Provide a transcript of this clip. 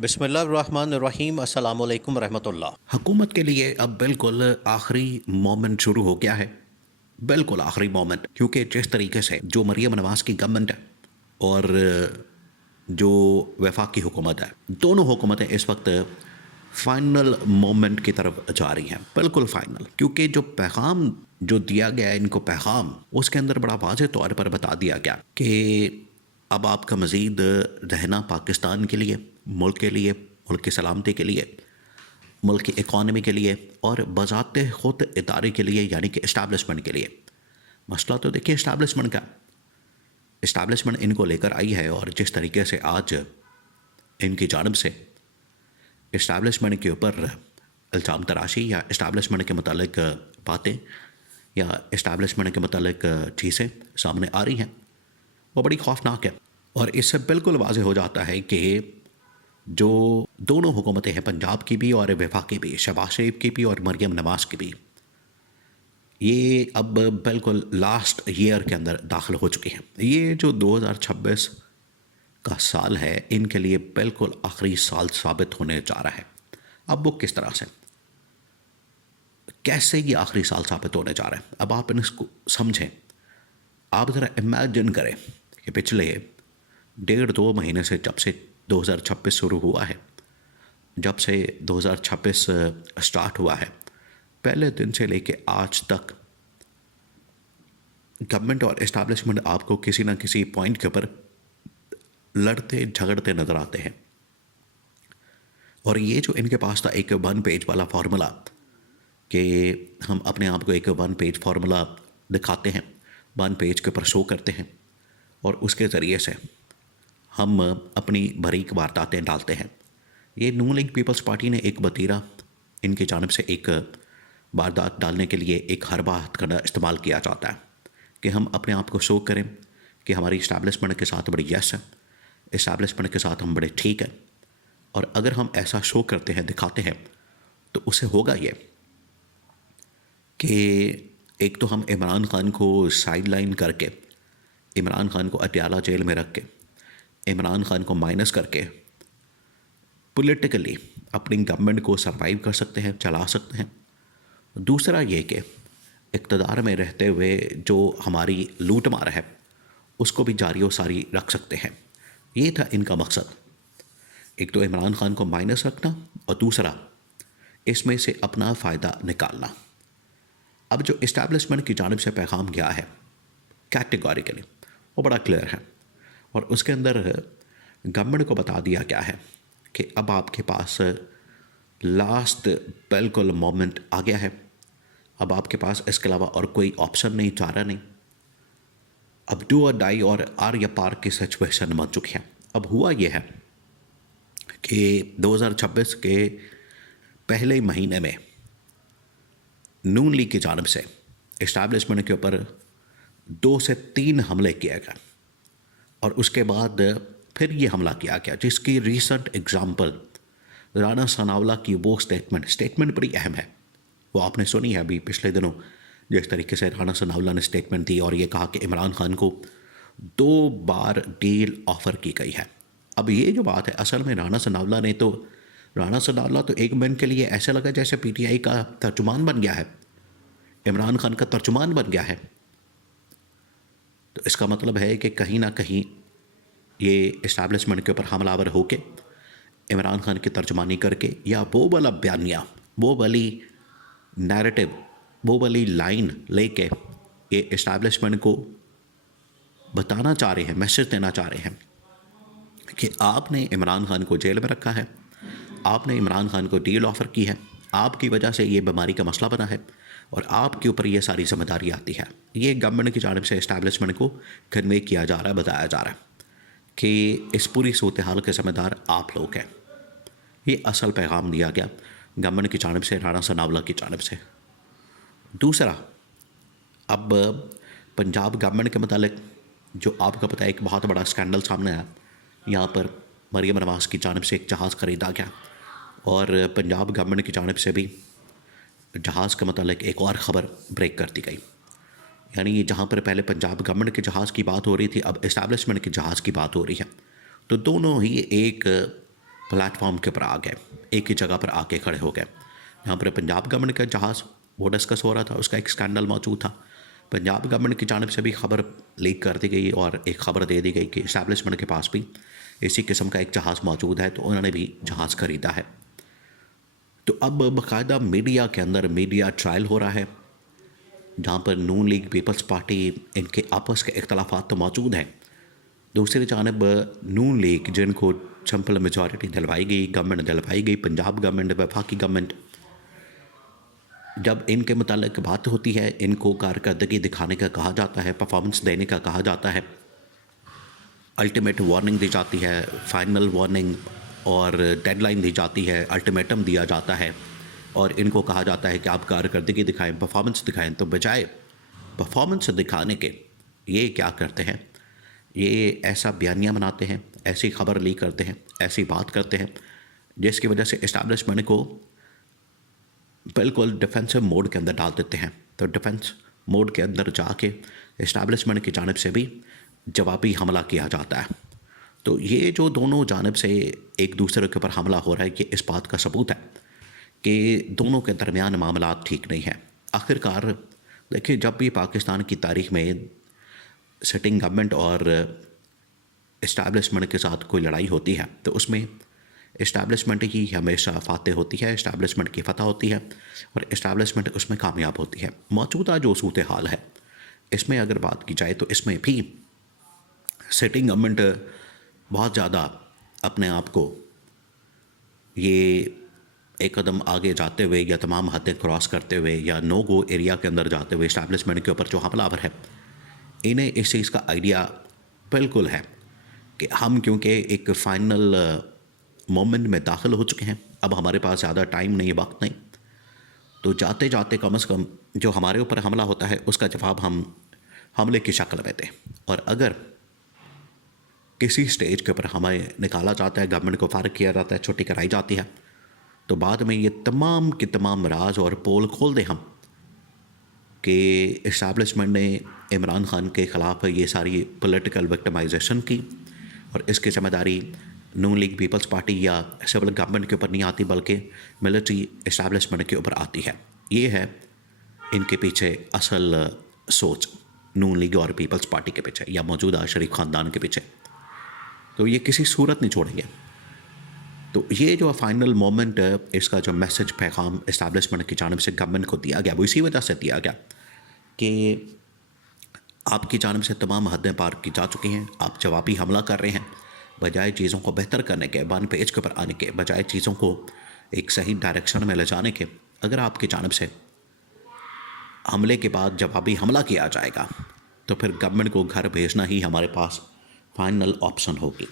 बिस्मिल्लाहिर्रहमानिर्रहीम अस्सलाम वालेकुम रहमतुल्लाह। हुकूमत के लिए अब बिल्कुल आखिरी मोमेंट शुरू हो गया है। बिल्कुल आखिरी मोमेंट, क्योंकि जिस तरीके से जो मरियम नवाज की गवर्नमेंट है और जो वफाकी हुकूमत है, दोनों हुकूमतें इस वक्त फाइनल मोमेंट की तरफ जा रही हैं। बिल्कुल फाइनल, क्योंकि जो पैगाम जो दिया गया है इनको पैगाम, उसके अंदर बड़ा वाज़ेह तौर पर बता दिया गया कि अब आपका मज़ीद रहना पाकिस्तान के लिए, मुल्क के लिए, मुल्क की सलामती के लिए, मुल्क की इकॉनमी के लिए और बज़ाते ख़ुद इदारे के लिए, यानी कि इस्टेब्लिशमेंट के लिए। मसला तो देखिए इस्टेब्लिशमेंट का, इस्टेब्लिशमेंट इनको लेकर आई है और जिस तरीके से आज इनकी जानिब से इस्टेब्लिशमेंट के ऊपर इल्ज़ाम तराशी या इस्टेब्लिशमेंट के मुतालिक बातें या इस्टेब्लिशमेंट के मुतालिक चीज़ें सामने आ रही हैं, वो बड़ी खौफनाक है। और इससे बिल्कुल वाज़ेह हो जाता है कि जो दोनों हुकूमतें हैं, पंजाब की भी और वफाकी भी, शहबाज शरीफ की भी और मरियम नवाज़ की भी, ये अब बिल्कुल लास्ट ईयर के अंदर दाखिल हो चुकी हैं। ये जो 2026 का साल है, इनके लिए बिल्कुल आखिरी साल साबित होने जा रहा है। अब वो किस तरह से, कैसे ये आखिरी साल साबित होने जा रहा है, अब आप इसको समझें। आप ज़रा इमेजिन करें कि पिछले 1.5-2 महीने से, जब से 2026 शुरू हुआ है, जब से 2026 स्टार्ट हुआ है, पहले दिन से लेके आज तक गवर्नमेंट और इस्टेब्लिशमेंट आपको किसी ना किसी पॉइंट के ऊपर लड़ते झगड़ते नज़र आते हैं। और ये जो इनके पास था एक 1 पेज वाला फार्मूला कि हम अपने आप को एक 1 पेज फार्मूला दिखाते हैं, 1 पेज के ऊपर शो करते हैं और उसके ज़रिए से हम अपनी बारीक वारदातें डालते हैं। ये नून लीग पीपल्स पार्टी ने एक वतीरा इनकी जानिब से एक वारदात डालने के लिए एक हरबा हथकंडा इस्तेमाल किया जाता है कि हम अपने आप को शो करें कि हमारी इस्टेब्लिशमेंट के साथ बड़ी यस है, इस्टेब्लिशमेंट के साथ हम बड़े ठीक हैं। और अगर हम ऐसा शो करते हैं, दिखाते हैं, तो उससे होगा ये कि एक तो हम इमरान खान को साइड लाइन करके, इमरान खान को अटियाला जेल में रख के, इमरान खान को माइनस करके पॉलिटिकली अपनी गवर्नमेंट को सरवाइव कर सकते हैं, चला सकते हैं। दूसरा ये कि इक़्तिदार में रहते हुए जो हमारी लूट मार है उसको भी जारी व सारी रख सकते हैं। ये था इनका मकसद, एक तो इमरान खान को माइनस रखना और दूसरा इसमें से अपना फ़ायदा निकालना। अब जो इस्टेब्लिशमेंट की जानिब से पैगाम गया है कैटेगोरिकली, वो बड़ा क्लियर है और उसके अंदर गवर्नमेंट को बता दिया गया है कि अब आपके पास लास्ट बिल्कुल मोमेंट आ गया है। अब आपके पास इसके अलावा और कोई ऑप्शन नहीं, चारा नहीं। अब डू और डाई और आर या पार की सिचुएशन बन चुकी है। अब हुआ यह है कि 2026 के पहले महीने में नून लीग की जानिब से इस्टेब्लिशमेंट के ऊपर 2 से 3 हमले किए गए और उसके बाद फिर ये हमला किया गया, जिसकी रीसेंट एग्जाम्पल राना सनावला की वो स्टेटमेंट बड़ी अहम है। वो आपने सुनी है अभी पिछले दिनों, जिस तरीके से राना सनावला ने स्टेटमेंट दी और ये कहा कि इमरान खान को 2 बार डील ऑफ़र की गई है। अब ये जो बात है, असल में राना सनावला तो एक मिनट के लिए ऐसा लगा जैसे पीटीआई का तर्जुमान बन गया है, इमरान खान का तर्जुमान बन गया है। तो इसका मतलब है कि कहीं ना कहीं ये इस्टेब्लिशमेंट के ऊपर हमलावर होके इमरान खान की तर्जुमानी करके या वो वाला बयानिया, वो वाली नैरेटिव, वो वाली लाइन लेके ये इस्टेब्लिशमेंट को बताना चाह रहे हैं, मैसेज देना चाह रहे हैं कि आपने इमरान खान को जेल में रखा है, आपने इमरान खान को डील ऑफ़र की है, आपकी वजह से ये बीमारी का मसला बना है और आपके ऊपर ये सारी जिम्मेदारी आती है। ये गवर्नमेंट की जानिब से इस्टेब्लिशमेंट को कन्वे किया जा रहा है, बताया जा रहा है कि इस पूरी सूरत हाल के ज़िम्मेदार आप लोग हैं। ये असल पैगाम दिया गया गवर्नमेंट की जानिब से, राना सनावला की जानिब से। दूसरा, अब पंजाब गवर्नमेंट के मुतालिक जो आपको पता है एक बहुत बड़ा स्कैंडल सामने आया। यहाँ पर मरियम नवाज़ की जानिब से एक जहाज़ ख़रीदा गया और पंजाब गवर्नमेंट की जानिब से भी जहाज़ के मुतालिक एक और ख़बर ब्रेक कर दी गई। यानी जहाँ पर पहले पंजाब गवर्नमेंट के जहाज़ की बात हो रही थी, अब इस्टेब्लिशमेंट के जहाज़ की बात हो रही है। तो दोनों ही एक प्लेटफॉर्म के ऊपर आ गए, एक ही जगह पर आके खड़े हो गए। यहाँ पर पंजाब गवर्नमेंट का जहाज़ वो डिस्कस हो रहा था, उसका एक स्कैंडल मौजूद था। पंजाब गवर्नमेंट की जानिब से भी खबर लीक कर दी गई और एक खबर दे दी गई कि इस्टेब्लिशमेंट के पास भी इसी किस्म का एक जहाज़ मौजूद है, तो उन्होंने भी जहाज़ खरीदा है। तो अब बाकायदा मीडिया के अंदर मीडिया ट्रायल हो रहा है, जहाँ पर नून लीग, पीपल्स पार्टी, इनके आपस के इख्तलाफात तो मौजूद हैं। दूसरी जानब नून लीग, जिनको सिंपल मेजॉरिटी दिलवाई गई, गवर्नमेंट दिलवाई गई, पंजाब गवर्नमेंट, वफाकी गवर्नमेंट, जब इनके मुतालिक बात होती है, इनको कारकर्दगी दिखाने का कहा जाता है, परफॉर्मेंस देने का कहा जाता है, अल्टीमेट वार्निंग दी जाती है, फाइनल वार्निंग और डेडलाइन दी जाती है, अल्टीमेटम दिया जाता है और इनको कहा जाता है कि आप कारकर्दगी दिखाएं, परफॉर्मेंस दिखाएं, तो बजाय परफॉर्मेंस दिखाने के ये क्या करते हैं, ये ऐसा बयानिया बनाते हैं, ऐसी खबर लीक करते हैं, ऐसी बात करते हैं जिसकी वजह से इस्टेब्लिशमेंट को बिल्कुल डिफेंसिव मोड के अंदर डाल देते हैं। तो डिफेंस मोड के अंदर जाके इस्टेब्लिशमेंट की जानिब से भी जवाबी हमला किया जाता है। तो ये जो दोनों जानिब से एक दूसरे के ऊपर हमला हो रहा है, ये इस बात का सबूत है कि दोनों के दरमियान मामला ठीक नहीं है। आखिरकार देखिए, जब भी पाकिस्तान की तारीख में सिटिंग गवर्नमेंट और इस्टेब्लिशमेंट के साथ कोई लड़ाई होती है तो उसमें इस्टेब्लिशमेंट ही हमेशा फातह होती है, इस्टेब्लिशमेंट की फतह होती है और इस्टेब्लिशमेंट उसमें कामयाब होती है। मौजूदा जो सूरत हाल है इसमें अगर बात की जाए तो इसमें भी सिटिंग गवर्नमेंट बहुत ज़्यादा अपने आप को ये एक कदम आगे जाते हुए या तमाम हदें क्रॉस करते हुए या नो गो एरिया के अंदर जाते हुए इस्टेब्लिशमेंट के ऊपर जो हमलावर है, इन्हें इस चीज़ का आइडिया बिल्कुल है कि हम क्योंकि एक फ़ाइनल मोमेंट में दाखिल हो चुके हैं, अब हमारे पास ज़्यादा टाइम नहीं, वक्त नहीं, तो जाते जाते कम से कम जो हमारे ऊपर हमला होता है उसका जवाब हम हमले की शक्ल में दें। और अगर किसी स्टेज के ऊपर हमें निकाला जाता है, गवर्नमेंट को फारिग किया जाता है, छुट्टी कराई जाती है, तो बाद में ये तमाम के तमाम राज और पोल खोल दें हम कि इस्टेब्लिशमेंट ने इमरान खान के ख़िलाफ़ ये सारी पॉलिटिकल विक्टिमाइजेशन की और इसकी ज़िम्मेदारी नून लीग, पीपल्स पार्टी या सिविल गवर्नमेंट के ऊपर नहीं आती बल्कि मिलिट्री इस्टेब्लिशमेंट के ऊपर आती है। ये है इनके पीछे असल सोच, नून लीग और पीपल्स पार्टी के पीछे या मौजूदा शरीफ ख़ानदान के पीछे। तो ये किसी सूरत नहीं छोड़ेंगे। तो ये जो फाइनल मोमेंट, इसका जो मैसेज पैगाम इस्टेब्लिशमेंट की जानिब से गवर्नमेंट को दिया गया, वो इसी वजह से दिया गया कि आपकी जानिब से तमाम हदें पार की जा चुकी हैं, आप जवाबी हमला कर रहे हैं, बजाय चीज़ों को बेहतर करने के, वन पेज के ऊपर आने के, बजाय चीज़ों को एक सही डायरेक्शन में ले जाने के, अगर आपकी जानिब से हमले के बाद जवाबी हमला किया जाएगा तो फिर गवर्नमेंट को घर भेजना ही हमारे पास फाइनल ऑप्शन होगी।